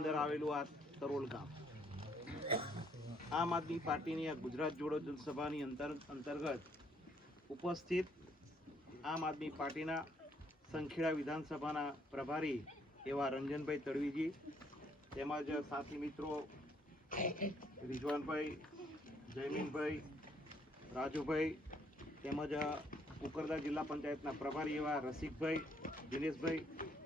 અંદર આવેલું આ તરોલ ગામ આમ આદમી પાર્ટીની આ ગુજરાત જોડો જનસભાની અંતર્ગત ઉપસ્થિત આમ આદમી પાર્ટીના સંખેડા વિધાનસભાના પ્રભારી એવા રંજનભાઈ તડવીજી તેમજ સાથી મિત્રો રિઝવાનભાઈ, જયમીનભાઈ, રાજુભાઈ તેમજ ઉકરદા જિલ્લા પંચાયતના પ્રભારી એવા રસિકભાઈ, દિનેશભાઈ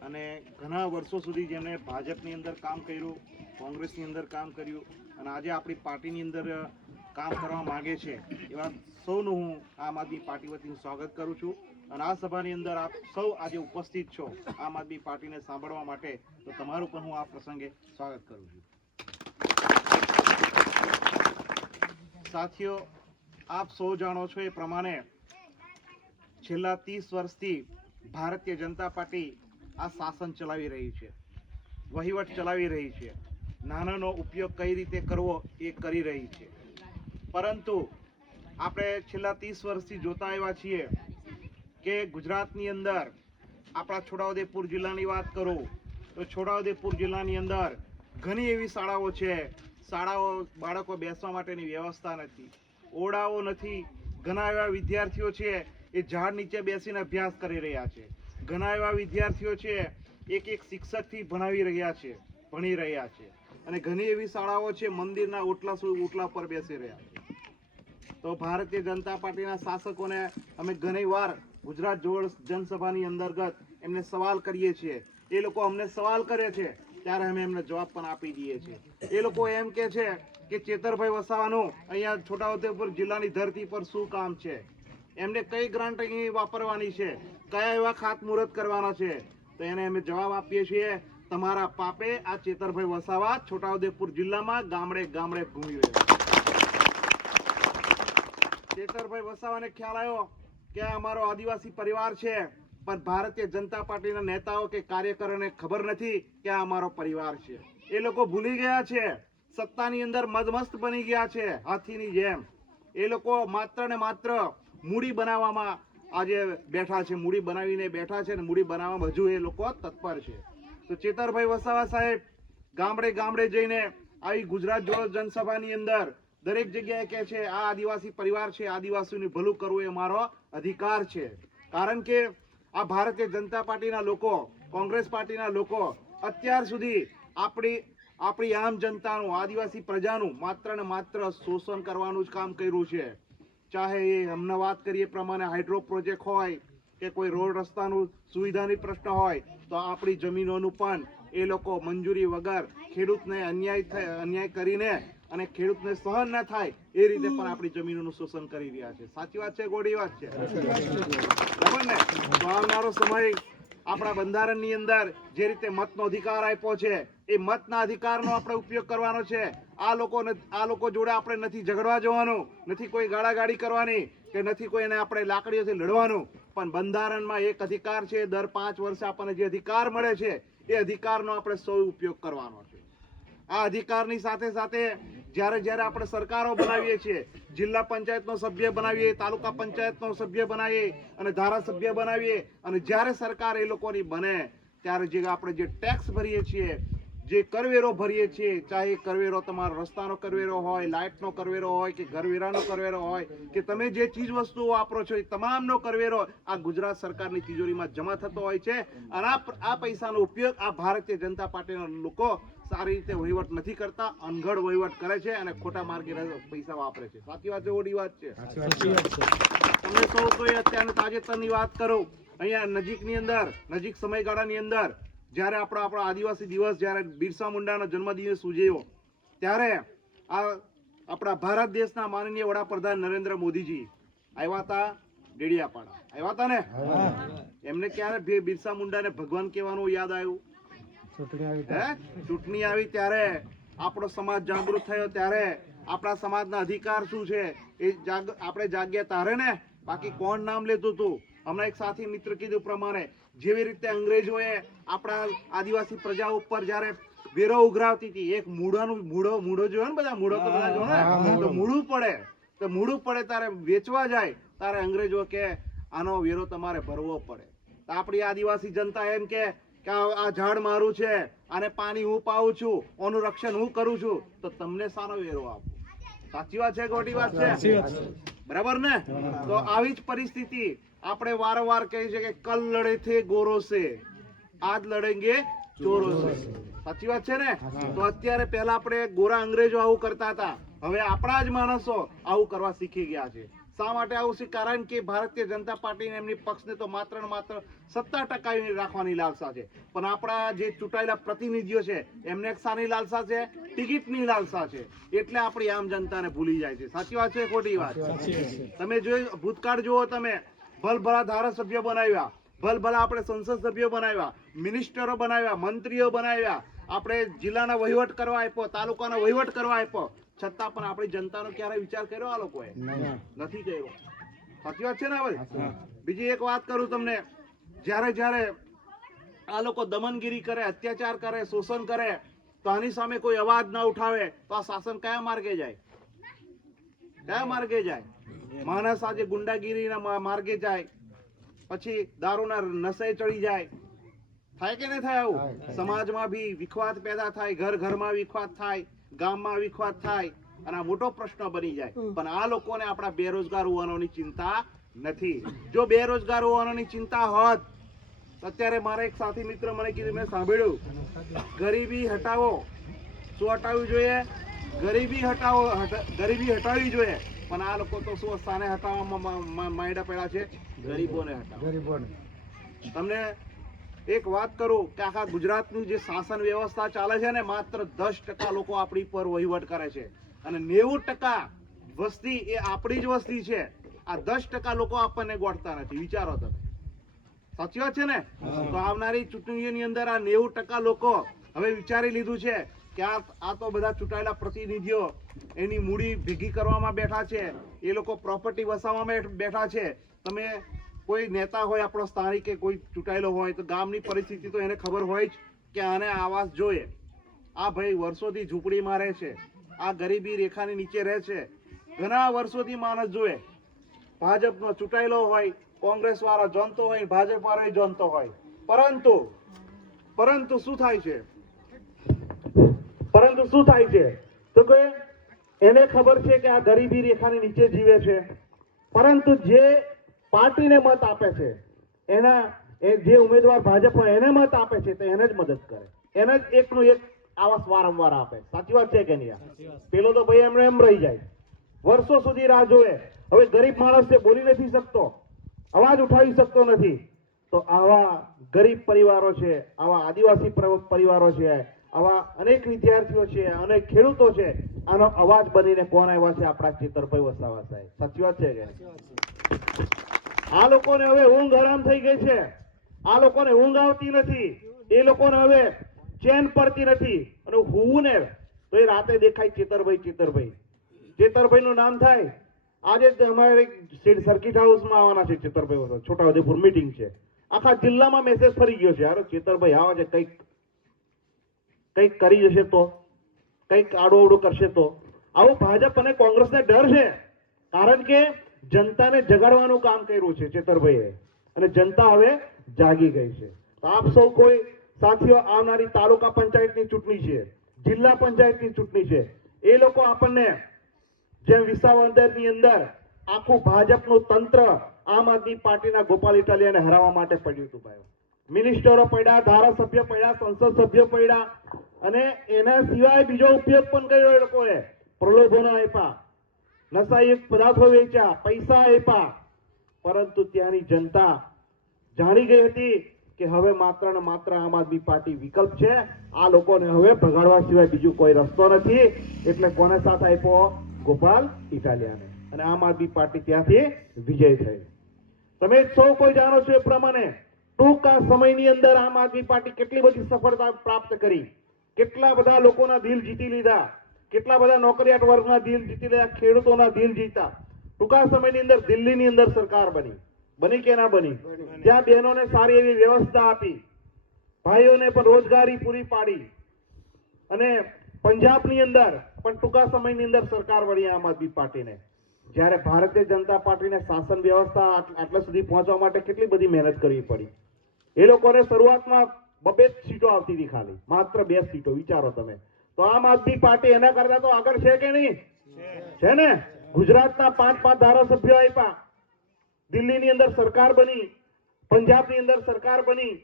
અને ઘણા વર્ષો સુધી જેમણે ભાજપની અંદર કામ કર્યું, કોંગ્રેસની અંદર કામ કર્યું અને આજે આપણી પાર્ટીની અંદર કામ કરવા માગે છે એવા સૌનું હું આમ આદમી પાર્ટી વતીનું સ્વાગત કરું છું. અને આ સભાની અંદર આપ સૌ આજે ઉપસ્થિત છો આમ આદમી પાર્ટીને સાંભળવા માટે, તો તમારું પણ હું આ પ્રસંગે સ્વાગત કરું છું. સાથીઓ, આપ સૌ જાણો છો એ પ્રમાણે છેલ્લા 30 વર્ષથી ભારતીય જનતા પાર્ટી આ શાસન ચલાવી રહી છે, વહીવટ ચલાવી રહી છે, નાણાંનો ઉપયોગ કઈ રીતે કરવો એ કરી રહી છે. પરંતુ આપણે છેલ્લા 30 વર્ષથી જોતા આવ્યા છીએ કે ગુજરાતની અંદર આપણા છોટાઉદેપુર જિલ્લાની વાત કરું તો છોટાઉદેપુર જિલ્લાની અંદર ઘણી એવી શાળાઓ છે, શાળાઓ બાળકો બેસવા માટેની વ્યવસ્થા નથી, ઓરડાઓ નથી. ઘણા એવા વિદ્યાર્થીઓ છે એ ઝાડ નીચે બેસીને અભ્યાસ કરી રહ્યા છે. ઘણા એવા વિદ્યાર્થીઓ છે એક શિક્ષકથી ભણી રહ્યા છે અને ઘણી એવી શાળાઓ છે મંદિરના ઓટલા પર બેસી રહ્યા છે. તો ભારતીય જનતા પાર્ટીના શાસકોને અમે ઘણી વાર ગુજરાત જોડ જનસભાની અંતર્ગત એમને સવાલ કરીએ છીએ. એ લોકો અમને સવાલ કરે છે ત્યારે અમે એમને જવાબ પણ આપી દઈએ છીએ. એ લોકો એમ કે છે કે ચેતરભાઈ વસાવાનું અહીંયા છોટાઉદેપુર જિલ્લાની ધરતી પર શું કામ છે, એમને કઈ ગ્રાન્ટ અહીં વાપરવાની છે, કયા એવા ખાતમુહૂર્ત કરવાના છે. તો એને અમે જવાબ આપીએ છીએ, તમારા પાપે આ ચેતરભાઈ વસાવા છોટાઉદેપુર જિલ્લામાં ગામડે ગામડે ઘૂમી રહ્યા. ચેતરભાઈ વસાવાને ખ્યાલ આવ્યો કે અમારો આદિવાસી પરિવાર છે, પણ ભારતીય જનતા પાર્ટીના નેતાઓ કે કાર્યકરોને ખબર નથી કે આ અમારો પરિવાર છે. એ લોકો ભૂલી ગયા છે, સત્તાની અંદર મદમસ્ત બની ગયા છે હાથીની જેમ. એ લોકો માત્ર ને માત્ર મૂડી બનાવવામાં આજે બેઠા છે, મૂડી બનાવીને બેઠા છે અને મૂડી બનાવવામાં હજુ એ લોકો તત્પર છે. તો ચેતરભાઈ વસાવા સાહેબ ગામડે ગામડે જઈને આવી ગુજરાત જોડો જનસભાની અંદર દરેક જગ્યાએ કહે છે આ આદિવાસી પરિવાર છે, આદિવાસીનું ભલું કરવું એ મારો અધિકાર છે. કારણ કે આ ભારતીય જનતા પાર્ટીના લોકો, કોંગ્રેસ પાર્ટીના લોકો અત્યાર સુધી આપણી આમ જનતાનું, આદિવાસી પ્રજાનું માત્ર ને માત્ર શોષણ કરવાનું જ કામ કર્યું છે. ચાહે એ અમને વાત કરીએ પ્રમાણે હાઇડ્રો પ્રોજેક્ટ હોય કે કોઈ રોડ રસ્તાનું સુવિધાની પ્રશ્ન હોય, તો આપણી જમીનોનું પણ એ લોકો મંજૂરી વગર ખેડૂતને અન્યાય કરીને અને ખેડૂતને સહન ન થાય એ રીતે પણ આપણી જમીનોનું શોષણ કરી રહ્યા છે. સાચી વાત છે, ગોળી વાત છે, બરાબર ને? તો આવનારો સમય આપણા બંધારણની અંદર જે રીતે મતનો અધિકાર આપ્યો છે એ મતના અધિકારનો આપણે ઉપયોગ કરવાનો છે. આ લોકો જોડે આપણે નથી ઝઘડવા જવાનું, નથી કોઈ ગાળાગાળી કરવાની કે નથી કોઈને આપણે લાકડીઓથી લડવાનું, પણ બંધારણમાં એક અધિકાર છે, દર 5 વર્ષે આપણને જે અધિકાર મળે છે એ અધિકારનો આપણે સૌ ઉપયોગ કરવાનો છે. આ અધિકારની સાથે સાથે જ્યારે આપણે સરકારો બનાવીએ છીએ, જિલ્લા પંચાયતનો સભ્ય બનાવીએ, તાલુકા પંચાયતનો સભ્ય બનાવીએ અને ધારાસભ્ય બનાવીએ, અને જ્યારે સરકાર એ લોકોની બને ત્યારે જે આપણે જે ટેક્સ ભરીએ છીએ, જે કરવેરો ભરીએ છીએ, ચાહે કરવેરો તમારો રસ્તાનો કરવેરો હોય, લાઇટનો કરવેરો હોય કે ઘરવેરાનો કરવેરો હોય કે તમે જે ચીજ વસ્તુઓ વાપરો છો એ તમામનો કરવેરો આ ગુજરાત સરકારની તિજોરીમાં જમા થતો હોય છે. અને આ પૈસાનો ઉપયોગ આ ભારતીય જનતા પાર્ટીના લોકો સારી રીતે વહીવટ નથી કરતા, અનગઢ વહીવટ કરે છે અને ખોટા માર્ગે પૈસા વાપરે છે. સાચી વાત છે, ઓડી વાત છે. તમને સૌ કોઈ અત્યારે તાજેતરની વાત કરું, અહીંયા નજીક સમયગાળાની અંદર જ્યારે આપણો આદિવાસી દિવસ, જ્યારે બિરસા મુંડાનો જન્મદિવસ ઉજવ્યો, ત્યારે આ આપણા ભારત દેશના માનનીય વડાપ્રધાન નરેન્દ્ર મોદીજી આવ્યા હતા ડેડિયાપાડા. આવ્યા હતા ને? એમને ક્યારે બિરસા મુંડાને ભગવાન કહેવાનું યાદ આવ્યું? ચૂંટણી આવી ત્યારે આપણો સમાજ જાગૃત થયો, ત્યારે આપણા સમાજના અધિકાર શું છે એ આપણે જાગ્યા તારે ને. બાકી કોણ નામ લેતું હતું? હમણાં એક સાથી મિત્ર કીધું પ્રમાણે જેવી રીતે અંગ્રેજોએ આપણા આદિવાસી પ્રજા ઉપર જ્યારે વેરો ઉઘરાવતી હતી, એક મૂળો જોયો ને, બધા મૂળો તો બધા જો ને, તો મૂળું પડે તારે વેચવા જાય ત્યારે અંગ્રેજો કે આનો વેરો તમારે ભરવો પડે. તો આપણી આદિવાસી જનતા એમ કે કે આ ઝાડ મારું છે, આને પાણી હું પાઉં છું, ઓનું રક્ષણ હું કરું છું, તો તમને સારો વેરો આપો. સાચી વાત છે, ખોટી વાત છે? બરાબર ને? તો આવી જ પરિસ્થિતિ આપણે વારંવાર કહીએ છીએ કે કલ લડે થે ગોરો સે, આજ લડેંગે ચોરો સે. સાચી વાત છે ને? તો અત્યારે પહેલા આપણે ગોરા અંગ્રેજો આવું કરતા હતા, હવે આપણા જ માણસો આવું કરવા શીખી ગયા છે. શા માટે આવું છે? કારણ કે ભારતીય જનતા પાર્ટીને એમની પક્ષને તો માત્ર ને માત્ર 70% રાખવાની લાલસા છે, પણ આપણા જે ચૂંટાયેલા પ્રતિનિધિઓ છે એમને એક શાની લાલસા છે? ટિકિટની લાલસા છે. એટલે આપણી આમ જનતાને ભૂલી જાય છે. સાચી વાત છે, ખોટી વાત? તમે જોઈ ભૂતકાળ જુઓ, તમે ભલભલા ધારાસભ્ય બનાવ્યા, ભલભલા આપણે સંસદ સભ્યો બનાવ્યા, મિનિસ્ટરો બનાવ્યા, મંત્રીઓ બનાવ્યા, આપણે જિલ્લાના વહીવટ કરવા આપ્યો, તાલુકાનો વહીવટ કરવા આપ્યો, છતાં પણ આપણી જનતાનો ક્યારે વિચાર કર્યો આ લોકોએ? નથી કર્યો. સાચી વાત છે ને? ભાઈ, બીજી એક વાત કરું તમને, જ્યારે આ લોકો દમનગીરી કરે, અત્યાચાર કરે, શોષણ કરે, તો આની સામે કોઈ અવાજ ના ઉઠાવે તો આ શાસન કયા માર્ગે જાય? કયા માર્ગે જાય? માણસ આજે ગુંડાગીરીના માર્ગે જાય, પછી દારૂના નશે ચડી જાય. થાય કે નહીં થાય? આવું સમાજમાં બી વિખવાદ પેદા થાય, ઘર ઘરમાં વિખવાદ થાય, ગામમાં વિખવાદ થાય, અને આ મોટો પ્રશ્ન બની જાય. પણ આ લોકોને આપણા બેરોજગાર હોવાનોની ચિંતા નથી. જો બેરોજગાર હોવાનોની ચિંતા હોત, અત્યારે મારા એક સાથી મિત્ર મને કીધું, મેં સાંભળ્યું, ગરીબી હટાવો. શું હટાવવું જોઈએ? ગરીબી હટાવો, ગરીબી હટાવવી જોઈએ. પણ આ લોકો તો શું સ્થાને હટાવવામાં માંડ્યા પડ્યા છે? ગરીબોને હટાવો. તમને એક વાત કરું કે આખા ગુજરાતની જે શાસન વ્યવસ્થા ચાલે છે ને, માત્ર 10% લોકો આપણી પર વહીવટ કરે છે, અને 90% વસ્તી એ આપણી જ વસ્તી છે. આ 10% લોકો આપણને ગોઠતા નથી. વિચારો તમે. સાચી વાત છે ને? તો આવનારી ચૂંટણીઓની અંદર આ 90% લોકો હવે વિચારી લીધું છે કે આ તો બધા ચૂંટાયેલા પ્રતિનિધિઓ એની મૂડી ભેગી કરવામાં બેઠા છે, એ લોકો પ્રોપર્ટી વસાવવામાં બેઠા છે. તમે કોઈ નેતા હોય આપણો સ્થાનિક કે કોઈ ચૂંટાયેલો હોય, તો ગામની પરિસ્થિતિ તો એને ખબર હોય જ કે આને આવાસ જોઈએ, આ ભાઈ વર્ષોથી ઝૂંપડીમાં રહે છે, આ ગરીબી રેખાની નીચે રહે છે, ઘણા વર્ષોથી માણસ જોઈએ. ભાજપનો ચૂંટાયેલો હોય, કોંગ્રેસ વાળો જોનતો હોય, ભાજપ વાળો જોનતો હોય, પરંતુ શું થાય છે? તો કે એને ખબર છે કે આ ગરીબી રેખાની નીચે જીવે છે, પરંતુ જે પાર્ટીને મત આપે છે, જે ઉમેદવાર ભાજપ હોય એને મત આપે છે, તો એને જ મદદ કરે, એને જ એકનું એક આવાસ વારંવાર આપે. સાચી વાત છે કે નહીં? પેલો તો ભાઈ એમને એમ રહી જાય, વર્ષો સુધી રાહ જોવે. હવે ગરીબ માણસ છે, બોલી નથી શકતો, અવાજ ઉઠાવી શકતો નથી, તો આવા ગરીબ પરિવારો છે, આવા આદિવાસી પરિવારો છે, આવા અનેક વિદ્યાર્થીઓ છે, અનેક ખેડૂતો છે, આનો અવાજ બનીને કોણ આવ્યા છે? આપણા ચેતરભાઈ વસાવા સાહેબ. સાચી વાત છે કે? આ લોકોને હવે ઊંઘ હરામ થઈ ગઈ છે. આ લોકોને ઊંઘ આવતી નથી. એ લોકોને હવે ચેન પડતી નથી. અને હું ને તો એ રાતે દેખાય ચેતરભાઈ નું નામ થાય. આજે જ અમારે સર્કિટ હાઉસમાં આવવાના છે ચેતરભાઈ, છોટાઉદેપુર મીટિંગ છે. આખા જિલ્લામાં મેસેજ ફરી ગયો છે, અરે ચેતરભાઈ આવે છે, કંઈક કરી જશે તો, કંઈક આડું કરશે તો. આવું ભાજપ અને કોંગ્રેસને ડર છે, કારણ કે જનતાને જગાડવાનું કામ કર્યું છે ચેતરભાઈએ, અને જનતા હવે જાગી ગઈ છે. તો આપ સૌ કોઈ સાથીઓ, આવનારી તાલુકા પંચાયતની ચૂંટણી છે, જિલ્લા પંચાયતની ચૂંટણી છે, એ લોકો આપણને જેમ વિસાવદરની અંદર આખું ભાજપનું તંત્ર આમ આદમી પાર્ટીના ગોપાલ ઇટાલિયાને હરાવવા માટે પડ્યું હતું. ભાઈ, મિનિસ્ટરો પડ્યા, ધારાસભ્ય પડ્યા, સંસદ સભ્યો પડ્યા, અને એના સિવાય બીજો ઉપયોગ પણ કર્યો એ લોકોએ. પ્રલોભનો આપ્યા, નશાયુક્ત પદાર્થો વેચ્યા, પૈસા આપ્યા, પરંતુ ત્યાંની જનતા જાણી ગઈ હતી કે હવે માત્ર ને માત્ર આમ આદમી પાર્ટી વિકલ્પ છે. આ લોકોને હવે ભગાડવા સિવાય બીજું કોઈ રસ્તો નથી. એટલે કોને સાથ આપ્યો? ગોપાલ ઇટાલિયાને. અને આમ આદમી પાર્ટી ત્યાંથી વિજય થઈ. તમે સૌ કોઈ જાણો છો એ પ્રમાણે ટૂંકા સમયની અંદર આમ આદમી પાર્ટી કેટલી બધી સફળતા પ્રાપ્ત કરી, કેટલા બધા લોકોના દિલ જીતી લીધા, કેટલા બધા નોકરિયાત વર્ગના દિલ જીતી લીધા, ખેડૂતોના દિલ જીતા. ટૂંકા સમયની અંદર દિલ્હીની અંદર સરકાર બની કે ના બની? ત્યાં બહેનોને સારી એવી વ્યવસ્થા આપી, ભાઈઓને પણ રોજગારી પૂરી પાડી, અને પંજાબની અંદર પણ ટૂંકા સમયની અંદર સરકાર વળી આમ આદમી પાર્ટીને. જ્યારે ભારતીય જનતા પાર્ટીને શાસન વ્યવસ્થા આટલા સુધી પહોંચવા માટે કેટલી બધી મહેનત કરવી પડી. એ લોકોને શરૂઆતમાં 2 સીટો આવતી હતી ખાલી, માત્ર 2 સીટો. વિચારો તમે. તો આમ આદમી પાર્ટી એના કરતા તો આગળ છે કે નહીં? છે ને. ગુજરાતના 5 ધારાસભ્યો આપ્યા, દિલ્હીની અંદર સરકાર બની, પંજાબની અંદર સરકાર બની.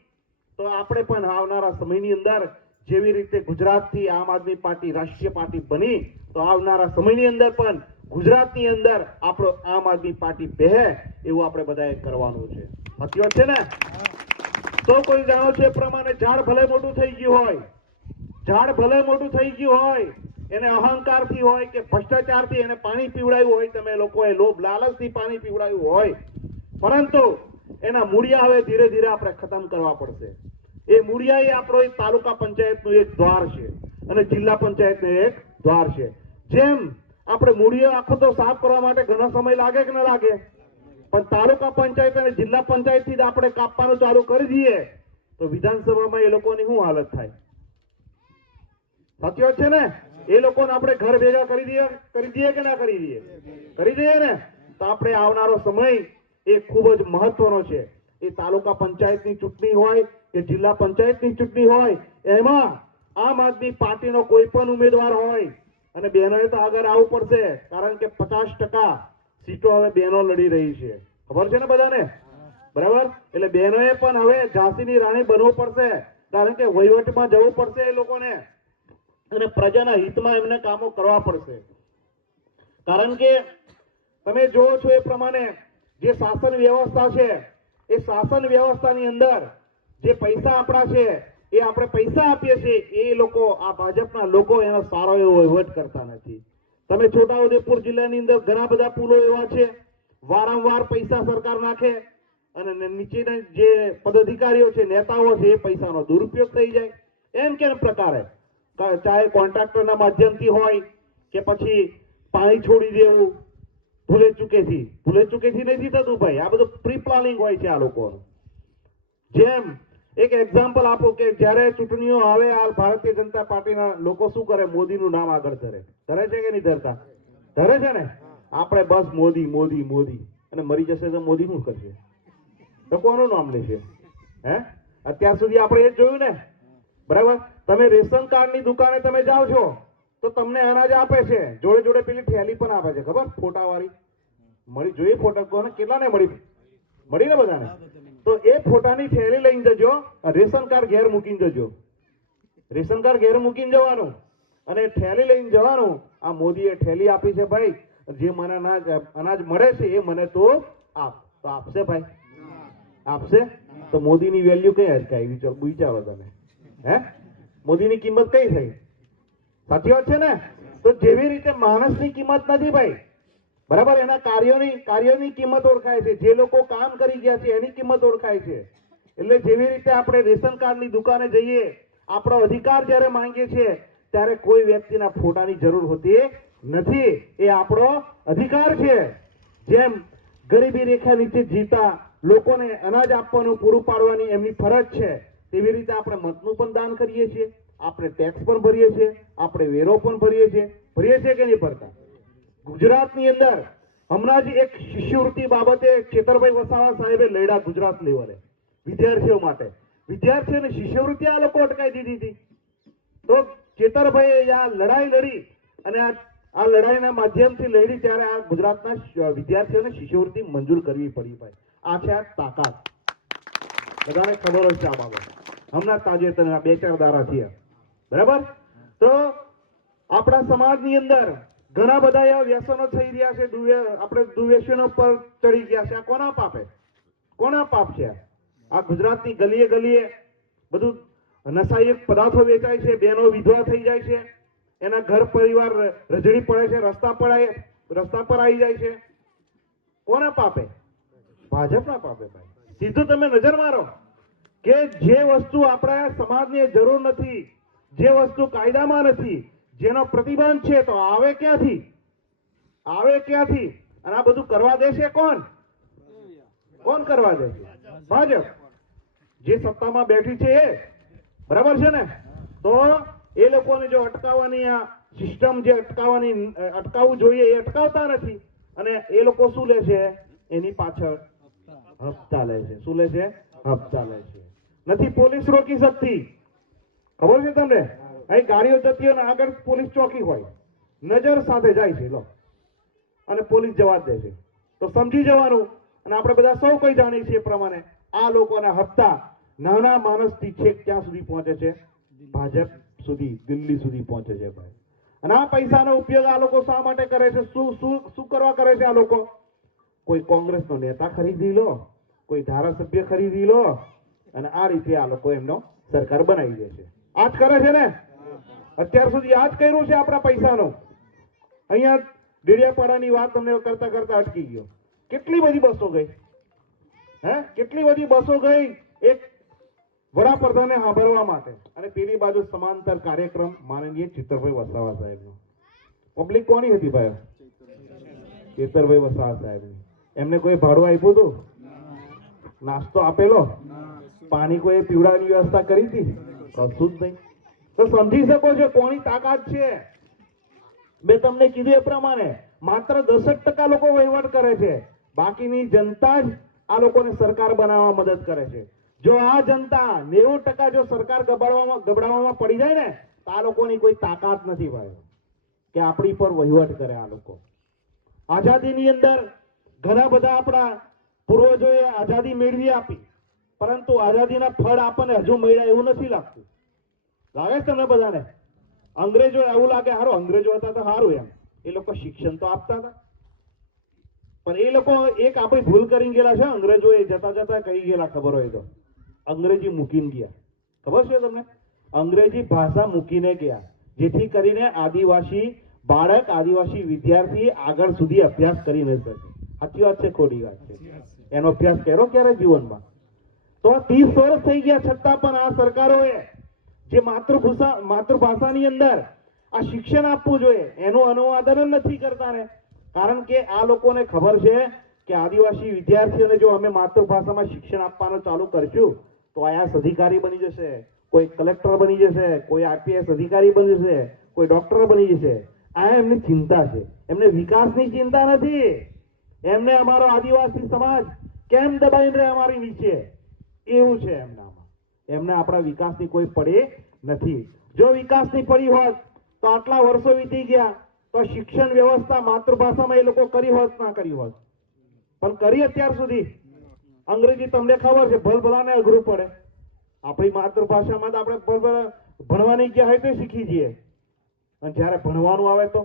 તો આપણે પણ આવનારા સમયની અંદર જેવી રીતે ગુજરાતથી આમ આદમી પાર્ટી રાષ્ટ્રીય પાર્ટી બની, તો આવનારા સમયની અંદર પણ ગુજરાતની અંદર આપણો આમ આદમી પાર્ટી બેહે એવું આપણે બધાએ કરવાનું છે. સાચી વાત છે ને? તો કોઈ જાણો છે એ પ્રમાણે ઝાડ ભલે મોટું થઈ ગયું હોય, ઝાડ ભલે મોટું થઈ ગયું હોય, એને અહંકારથી હોય કે ભ્રષ્ટાચારથી એને પાણી પીવડાવ્યું હોય, તમે લોકોએ લોભ લાલચથી પાણી પીવડાવ્યું હોય, પરંતુ એના મૂળિયા હવે ધીરે ધીરે આપણે ખતમ કરવા પડશે. એ મૂળિયા એ આપણો તાલુકા પંચાયતનું એક દ્વાર છે અને જિલ્લા પંચાયતનું એક દ્વાર છે. જેમ આપણે મૂળિયો આખો તો સાફ કરવા માટે ઘણો સમય લાગે કે ન લાગે, પણ તાલુકા પંચાયત અને જિલ્લા પંચાયતથી જ આપણે કાપવાનું ચાલુ કરી દઈએ તો વિધાનસભામાં એ લોકોની શું હાલત થાય? સાચી વાત છે ને? એ લોકોને આપણે ઘર ભેગા કરી દઈએ કે ના કરી દઈએ? કરી દઈએ ને. તો આપણે આવનારો સમય એ ખૂબ જ મહત્વનો છે. એ તાલુકા પંચાયતની ચૂંટણી હોય કે જિલ્લા પંચાયતની ચૂંટણી હોય, એમાં આમ આદમી પાર્ટીનો કોઈ પણ ઉમેદવાર હોય, અને બહેનોએ તો આગળ આવવું પડશે, કારણ કે 50% સીટો હવે બહેનો લડી રહી છે. ખબર છે ને બધાને? બરાબર. એટલે બહેનોએ પણ હવે ઝાંસીની રાણી બનવું પડશે, કારણ કે વહીવટમાં જવું પડશે એ લોકોને, અને પ્રજાના હિતમાં એમને કામો કરવા પડશે. કારણ કે તમે જોવો છો એ પ્રમાણે જે શાસન વ્યવસ્થા છે, એ શાસન વ્યવસ્થાની અંદર જે પૈસા આપણા છે, એ આપણે પૈસા આપીએ છીએ, એ લોકો આ ભાજપના લોકો એનો સારો એવો વહીવટ કરતા નથી. તમે છોટાઉદેપુર જિલ્લાની અંદર ઘણા બધા પુલો એવા છે, વારંવાર પૈસા સરકાર નાખે અને નીચેના જે પદાધિકારીઓ છે, નેતાઓ છે, એ પૈસાનો દુરુપયોગ થઈ જાય. એમ કેમ પ્રકારે, ચાહે કોન્ટ્રાક્ટરના માધ્યમથી હોય કે પછી પાણી છોડી દેવું ભૂલે ચૂકેથી નથી થતું ભાઈ. આ બધું પ્રી પ્લાનિંગ હોય છે આ લોકોનું. જેમ એક એક્ઝામ્પલ આપો કે જ્યારે ચૂંટણીઓ આવે, આ ભારતીય જનતા પાર્ટીના લોકો શું કરે? મોદીનું નામ આગળ ધરે છે કે નહીં ધરતા? ધરે છે ને. આપણે બસ મોદી મોદી મોદી, અને મરી જશે તો મોદી શું કરશે? તો કોનું નામ લેશે? હે? અત્યાર સુધી આપણે એ જ જોયું ને. બરાબર. તમે રેશન કાર્ડની દુકાને તમે જાઓ છો તો તમને અનાજ આપે છે, જોડે જોડે પેલી થેલી પણ આપે છે. ખબર? ફોટાવાળી મળી, જોઈએ ફોટા કોને કેટલાને મળી ને બધાને. તો એ ફોટાની થેલી લઈને જજો, રેશન કાર્ડ ઘેર મૂકીને જજો. રેશન કાર્ડ ઘેર મૂકીને જવાનું અને થેલી લઈને જવાનું. આ મોદીએ થેલી આપી છે ભાઈ, જે મને અનાજ મળે છે એ મને તો આપ. તો આપશે ભાઈ? આપશે? તો મોદીની વેલ્યુ કઈ હરકાઈ? વિચારો તમે. હે? મોદીની કિંમત કઈ થઈ? સાચી વાત છે ને? તો જેવી રીતે માણસની કિંમત નથી ભાઈ, બરાબર, એના કાર્યોની કિંમત ઓળખાય છે. જે લોકો કામ કરી ગયા છે એની કિંમત ઓળખાય છે. એટલે જેવી રીતે આપણે રેશન કાર્ડની દુકાને જઈએ, આપણો અધિકાર જ્યારે માંગીએ છીએ ત્યારે કોઈ વ્યક્તિના ફોટાની જરૂર હોતી નથી. એ આપણો અધિકાર છે. જેમ ગરીબી રેખા નીચે જીવતા લોકોને અનાજ આપવાનું, પૂરું પાડવાની એમની ફરજ છે, તેવી રીતે આપણે મતનું પણ દાન કરીએ છીએ, આપણે ટેક્સ પણ ભરીએ છીએ, આપણે વેરો પણ ભરીએ છીએ કે નહીં ભરતા? ગુજરાતની અંદર હમણાં જ એક શિષ્યવૃત્તિ બાબતે ચેતરભાઈ વસાવા સાહેબે લડ્યા ગુજરાત લેવલે વિદ્યાર્થીઓ માટે. વિદ્યાર્થીઓને શિષ્યવૃત્તિ આ લોકો અટકાવી દીધી હતી. તો ચેતરભાઈ આ લડાઈ લડી અને આ લડાઈના માધ્યમથી લડી ત્યારે આ ગુજરાતના વિદ્યાર્થીઓને શિષ્યવૃત્તિ મંજૂર કરવી પડી ભાઈ. આ છે આ તાકાત. બધાને ખબર જ છે આ બાબત. હમણાં તાજેતરના 2-4 દાડા થયા. બરાબર. તો આપણા સમાજની અંદર ઘણા બધા એવા વ્યસનો થઈ રહ્યા છે. આપણે દુવ્યસનો પર ચડી ગયા છે. આ કોના પાપ છે? આ ગુજરાતની ગલીએ ગલીએ બધું નશાયુક્ત પદાર્થો વેચાય છે, બહેનો વિધવા થઈ જાય છે, એના ઘર પરિવાર રજડી પડે છે, રસ્તા પર આવી જાય છે. કોના પાપે? ભાજપના પાપે ભાઈ. સીધું તમે નજર મારો કે જે વસ્તુ આપણા સમાજને જરૂર નથી, જે વસ્તુ કાયદામાં નથી, જેનો પ્રતિબંધ છે, તો આવે ક્યાંથી? અને આ બધું કરવા દેશે કોણ કરવા દે છે? ભાજપ. જે સત્તામાં બેઠી છે એ. બરાબર છે ને? તો એ લોકોને જો અટકાવવાની આ સિસ્ટમ જે અટકાવવું જોઈએ એ અટકાવતા નથી, અને એ લોકો શું લે છે? એની પાછળ હપ્તા લે છે. શું લે છે? હપ્તા લે છે. નથી પોલીસ રોકી શકતી. ખબર છે તમને? અહીં ગાડીઓ જતી હોય ને આગળ પોલીસ ચોકી હોય, નજર સાથે જાય છે લો, અને પોલીસ જવા દે છે. તો સમજી જવાનું. અને આપણે બધા સૌ કોઈ જાણીએ છીએ એ પ્રમાણે આ લોકોના હપ્તા નાના માણસથી છેક ક્યાં સુધી પહોંચે છે? ભાજપ સુધી, દિલ્હી સુધી પહોંચે છે ભાઈ. અને આ પૈસાનો ઉપયોગ આ લોકો શા માટે કરે છે? શું કરવા કરે છે આ લોકો? કોઈ કોંગ્રેસનો નેતા ખરીદી લો, કોઈ ધારાસભ્ય ખરીદી લો, અને આ રીતે આ લોકો એમનો સરકાર બનાવી દે છે. આ જ કરે છે ને અત્યાર સુધી? આ જ કર્યું છે આપણા પૈસાનો. અહીંયા ડેડિયાપાડાની વાત તમને કરતા કરતા અટકી ગયો. કેટલી બધી બસો ગઈ, કેટલી બધી બસો ગઈ એક વડાપ્રધાને સાંભળવા માટે, અને પેલી બાજુ સમાંતર કાર્યક્રમ માનનીય ચિત્તરભાઈ વસાવા સાહેબનો. પબ્લિક કોની હતી ભાઈ? ચિત્તરભાઈ વસાવા સાહેબની. એમને કોઈ ભાડું આપ્યું હતું? નાસ્તો આપેલો? પાણી કોઈ પીવડાની વ્યવસ્થા કરી હતી? કશું જ નહીં. તો સમજી શકો છો કોની તાકાત છે. મેં તમને કીધું એ પ્રમાણે માત્ર 10% લોકો વહીવટ કરે છે, બાકીની જનતા જ આ લોકોને સરકાર બનાવવા મદદ કરે છે. જો આ જનતા 90% જો સરકાર ગબડાવવામાં પડી જાય ને, તો આ લોકોની કોઈ તાકાત નથી ભાઈ કે આપણી પર વહીવટ કરે. આ લોકો આઝાદીની અંદર ઘણા બધા આપણા પૂર્વજોએ આઝાદી મેળવી આપી, પરંતુ આઝાદીના ફળ આપણને હજુ મળ્યા એવું નથી લાગતું. લાગે છે તમને બધાને? અંગ્રેજો એવું લાગે હારું અંગ્રેજો હતા તો સારું, એમ એ લોકો શિક્ષણ તો આપતા હતા, પણ એ લોકો એક આપણી ભૂલ કરી ગયેલા છે. અંગ્રેજો એ જતા જતા કહી ગયેલા, ખબર હોય તો, અંગ્રેજી મૂકીને ગયા. ખબર છે તમને? અંગ્રેજી ભાષા મૂકીને ગયા, જેથી કરીને આદિવાસી બાળક, આદિવાસી વિદ્યાર્થી આગળ સુધી અભ્યાસ કરી ન શકે. સાચી વાત છે ખોટી વાત છે? એનો અભ્યાસ કર્યો ક્યારે જીવનમાં? તો 30 વર્ષ થઈ ગયા છતાં પણ આ સરકારોએ જે માતૃભાષાની અંદર આ શિક્ષણ આપવું જોઈએ એનું અનુવાદન નથી કરતા ને. કારણ કે આ લોકોને ખબર છે કે આદિવાસી વિદ્યાર્થીઓને જો અમે માતૃભાષામાં શિક્ષણ આપવાનું ચાલુ કરશું તો આઈએએસ અધિકારી બની જશે, કોઈ કલેક્ટર બની જશે, કોઈ આઈપીએસ અધિકારી બની જશે, કોઈ ડોક્ટર બની જશે. આ એમની ચિંતા છે. એમને વિકાસની ચિંતા નથી. એમને અમારો આદિવાસી સમાજ કેમ દબાઈને રહે અમારી નીચે, એવું છે એમનામાં. એમને આપણા વિકાસની કોઈ પડી નથી. જો વિકાસની પડી હોત તો આટલા વર્ષો વીતી ગયા તો શિક્ષણ વ્યવસ્થા માતૃભાષામાં એ લોકો કરી હોત ના કરી હોત? પણ કરી અત્યાર સુધી. અંગ્રેજી તમને ખબર છે ભલભલાને અઘરું પડે. આપણી માતૃભાષામાં તો આપણે ભણવાની ગયા હોય તો શીખી જઈએ, અને જ્યારે ભણવાનું આવે તો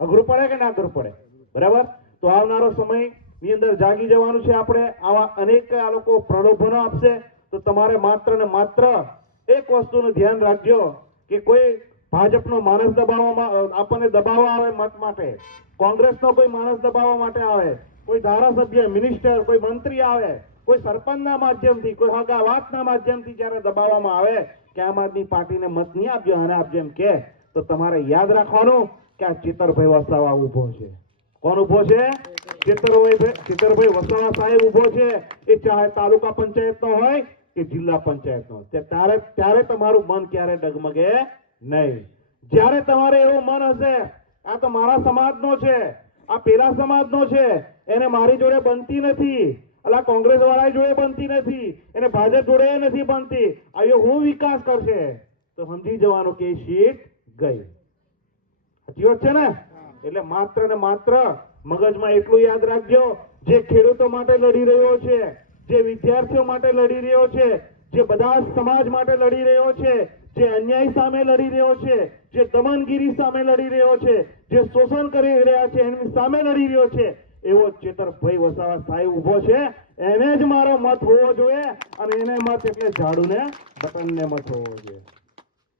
અઘરું પડે કે ના અઘરું પડે? બરાબર. તો આવનારો સમય ની અંદર જાગી જવાનું છે આપણે. આવા અનેક આ લોકો પ્રલોભનો આપશે તો તમારે માત્ર ને માત્ર એક વસ્તુનું ધ્યાન રાખજો કે કોઈ ભાજપનો માણસ દબાવવામાં આપણને દબાવવા આવે મત માટે, કોંગ્રેસનો કોઈ માણસ દબાવવા માટે આવે, કોઈ ધારાસભ્ય, મિનિસ્ટર, કોઈ મંત્રી આવે, કોઈ સરપંચના માધ્યમથી, કોઈ હગાવાતના માધ્યમથી જ્યારે દબાવવામાં આવે કે આમ આદમી પાર્ટીને મત નહીં આપજો, આને આપજો એમ કે, તો તમારે યાદ રાખવાનું કે આ ચિત્તરભાઈ વસાવા ઉભો છે. કોણ ઉભો છે? ચિત્તરભાઈ વસાવા સાહેબ ઉભો છે. એ ચાહે તાલુકા પંચાયતનો હોય કે જિલ્લા પંચાયતનો, ત્યારે તમારું મન ક્યારે ડગમગે નહીં. જ્યારે તમારે એવું મન હશે આ તો મારા સમાજનો છે, આ પેલા સમાજનો છે, એને મારી જોડે બનતી નથી, અલા કોંગ્રેસ વાળા જોડે બનતી નથી, એને ભાજપ જોડે નથી બનતી, આવ્યો હું વિકાસ કરશે, તો સમજી જવાનું કે સીટ ગઈ. સાચી વાત છે ને? એટલે માત્ર ને માત્ર મગજમાં એટલું યાદ રાખજો, જે ખેડૂતો માટે લડી રહ્યો છે, જે વિદ્યાર્થીઓ માટે લડી રહ્યો છે, જે બધા સમાજ માટે લડી રહ્યો છે, જે અન્યાય સામે લડી રહ્યો છે, જે દમનગીરી સામે લડી રહ્યો છે, જે શોષણ કરી રહ્યા છે એની સામે લડી રહ્યો છે, એવો ચેતરભાઈ વસાવા સાહેબ ઉભો છે. એને જ મારો મત હોવો જોઈએ, અને એને મત એટલે ઝાડુને બટનને મત હોવો જોઈએ.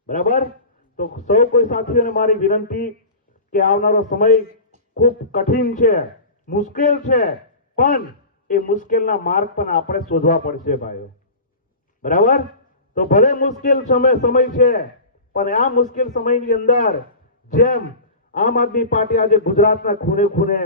બરાબર. તો સૌ કોઈ સાથીઓને મારી વિનંતી કે આવનારો સમય ખૂબ કઠિન છે, મુશ્કેલ છે, પણ એ મુશ્કેલના માર્ગ પણ આપણે શોધવા પડશે ભાઈઓ. બરાબર. તો ભલે મુશ્કેલ સમય છે, પણ આ મુશ્કેલ સમયની અંદર જેમ આમ આદમી પાર્ટી આજે ગુજરાતના ખૂણે ખૂણે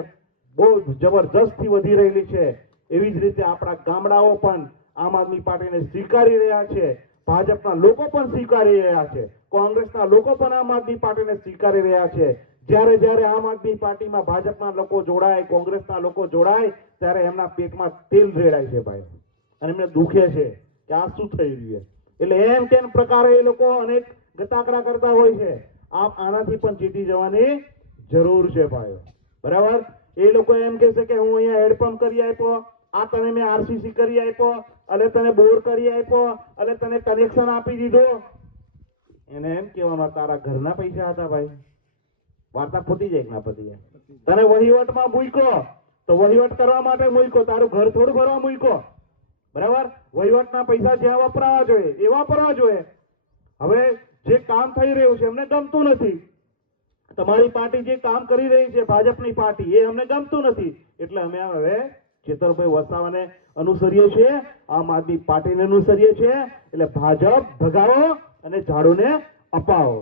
બહુ જબરજસ્તથી વધી રહેલી છે, એવી જ રીતે આપણા ગામડાઓ પણ આમ આદમી પાર્ટીને સ્વીકારી રહ્યા છે, ભાજપના લોકો પણ સ્વીકારી રહ્યા છે, કોંગ્રેસના લોકો પણ આમ આદમી પાર્ટીને સ્વીકારી રહ્યા છે. જ્યારે જ્યારે આમ આદમી પાર્ટીમાં ભાજપના લોકો જોડાય, કોંગ્રેસના લોકો જોડાય, ત્યારે એમના પેટમાં તેલ રેડાય છે ભાઈ, અને એમને દુખે છે કે આ શું થઈ રહ્યું છે. એટલે એમ તેમ પ્રકારે એ લોકો અનેક ગતાકડા કરતા હોય છે. આનાથી પણ જીતી જવાની જરૂર છે ભાઈઓ. બરાબર. એ લોકો એમ કહે છે કે હું અહીંયા હેડપંપ કરી આપ્યો, આ તને મેં આરસીસી કરી આપ્યો, અને તને બોર કરી આપ્યો, અને તને કનેક્શન આપી દીધો. એને એમ કહેવામાં તારા ઘરના પૈસા હતા ભાઈ. વાર્તા પતી જાય કે ના પતી જાય? તને વહીવટમાં મૂક્યો તો વહીવટ કરવા માટે મૂક્યો, તારું ઘર થોડું ભરવા મૂક્યો. બરાબર. વહીવટના પૈસા જ્યાં વપરાવા જોઈએ એ વાપરવા જોઈએ. હવે જે કામ થઈ રહ્યું છે અમને ગમતું નથી. તમારી પાર્ટી જે કામ કરી રહી છે ભાજપની પાર્ટી, એ અમને ગમતું નથી. એટલે અમે હવે ચેતરભાઈ વસાવાને અનુસરીએ છીએ, આમ આદમી પાર્ટીને અનુસરીએ છીએ. એટલે ભાજપ ભગાવો અને ઝાડુને અપાવો.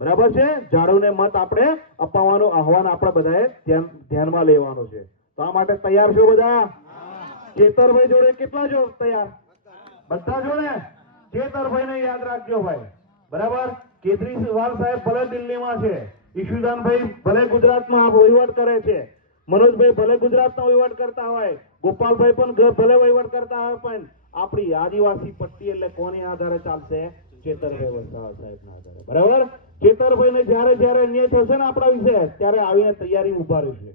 બરાબર છે. ઝાડુને મત આપણે અપાવવાનું આહવાન આપણે બધાએ ધ્યાનમાં લેવાનું છે. તો આ માટે તૈયાર છો બધા? ચેતરભાઈ જોડે કેટલા છો તૈયાર? બધા છો ને? ચેતરભાઈને યાદ રાખજો ભાઈ. બરાબર. કેજરીવાલ સાહેબ ભલે દિલ્હીમાં છે, ઈશુદાનભાઈ ભલે ગુજરાતમાં વહીવટ કરે છે, મનોજભાઈ ભલે ગુજરાતનો વહીવટ કરતા હોય, ગોપાલભાઈ પણ ભલે વહીવટ કરતા હોય, પણ આપણી આદિવાસી પટ્ટી એટલે કોની આધારે ચાલશે? ચેતરભાઈ વસાવા સાહેબના આધારે. બરાબર. ચેતરભાઈને જ્યારે જ્યારે અન્યાય થશે ને આપણા વિશે, ત્યારે આવીને તૈયારી ઉભા રહેશે.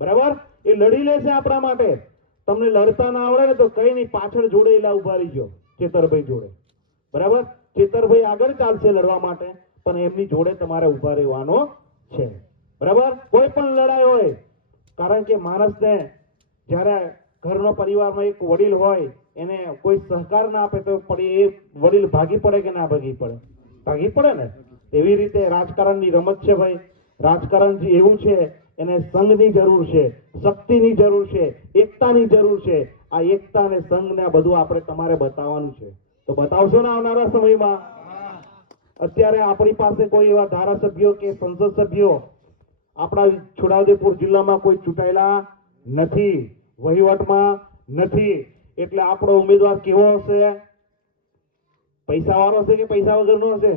બરાબર. એ લડી લેશે આપણા માટે. તમને લડતા ના આવડે ને તો કઈ નહીં, પાછળ જોડેલા ઉભા રહીજો ચેતરભાઈ જોડે. બરાબર. ચેતરભાઈ આગળ ચાલશે લડવા માટે, પણ એમની જોડે તમારે ઉભા રહેવાનો છે. બરાબર. કોઈ પણ લડાઈ હોય, કારણ કે માણસને જ્યારે ઘરનો પરિવારમાં એક વડીલ હોય, એને કોઈ સહકાર ના આપે તો એ વડીલ ભાગી પડે કે ના ભાગી પડે? ભાગી પડે ને. એવી રીતે રાજકારણની રમત છે ભાઈ. રાજકારણ જે એવું છે, એને સંઘની જરૂર છે, શક્તિની જરૂર છે, એકતાની જરૂર છે. આ એકતા અને સંઘ ને આ બધું આપણે તમારે બતાવવાનું છે. તો બતાવશો ને આવનારા સમયમાં? અત્યારે આપણી પાસે કોઈ એવા ધારાસભ્યો કે સંસદ સભ્યો આપણા છોટાઉદેપુર જિલ્લામાં કોઈ ચૂંટાયેલા નથી, વહીવટમાં નથી. એટલે આપણો ઉમેદવાર કેવો હશે? પૈસા વાળો હશે કે પૈસા વગરનો હશે?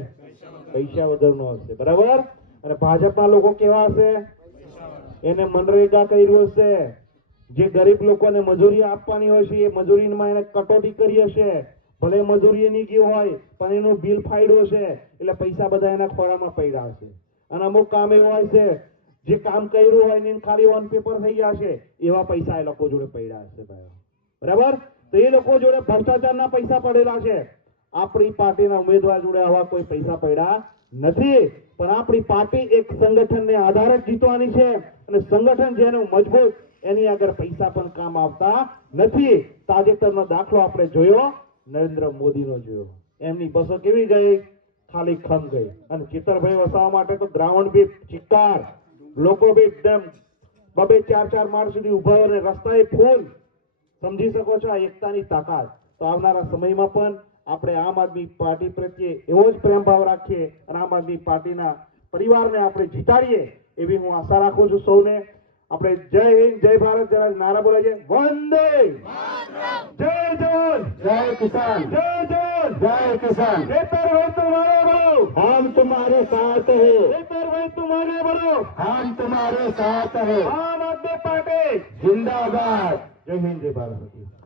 પૈસા વગરનો હશે. બરાબર. અને ભાજપના લોકો કેવા હશે? એને મનરેગા કર્યું હશે. જે ગરીબ લોકોને મજૂરી આપવાની હોય છે એ મજૂરીમાં એને કટોતી કરી હશે. ભલે મજૂરી નહીં ગયું હોય પણ એનું બિલ ફાડ્યું હશે, એટલે પૈસા બધા એના ખોરામાં પડ્યા હશે. અને અમુક કામ એવા હોય છે જે કામ કર્યું હોય ને ખાલી ઓન પેપર થઈ ગયા છે, એવા પૈસા એ લોકો જોડે પડ્યા હશે ભાઈ. બરાબર. તો એ લોકો જોડે ભ્રષ્ટાચારના પૈસા પડેલા છે. આપણી પાર્ટીના ઉમેદવાર જોડે આવા કોઈ પૈસા પડ્યા નથી. પણ આપણી પાર્ટી એક સંગઠનને આધારે જીતવાની છે, અને સંગઠન જેનું મજબૂત એની આગળ પૈસા પણ કામ આવતા નથી. તાજેતરનો દાખલો આપણે જોયો, નરેન્દ્ર મોદીનો જોયો. એમની બસો કેવી ગઈ? ખાલી ખમ ગઈ. અને ચેતરભાઈ વસાવા માટે તો ગ્રાઉન્ડ બી ચિક્કાર, લોકો બી એકદમ 2-4 માળ સુધી ઉભા અને રસ્તા એ ફૂલ. સમજી શકો છો આ એકતાની તાકાત. તો આવનારા સમયમાં પણ આપણે આમ આદમી પાર્ટી પ્રત્યે એવો જ પ્રેમ ભાવ રાખીએ અને આમ આદમી પાર્ટીના પરિવારને આપણે જીતાડીએ એવી હું આશા રાખું છું સૌને. આપણે જય હિન્દ, જય ભારત, જરા નારા બોલાઈએ. વંદે જય જવાન, જય કિસાન, જય જવાન, જય કિસાન. ચેતરભાઈ तुम्हारे बड़ो, हम तुम्हारे साथ हैं. चेतरभाई तुम्हारे बड़ो, हम तुम्हारे साथ हैं. आम आदमी पार्टी जिंदाबाद. जय हिंद, जय भारत.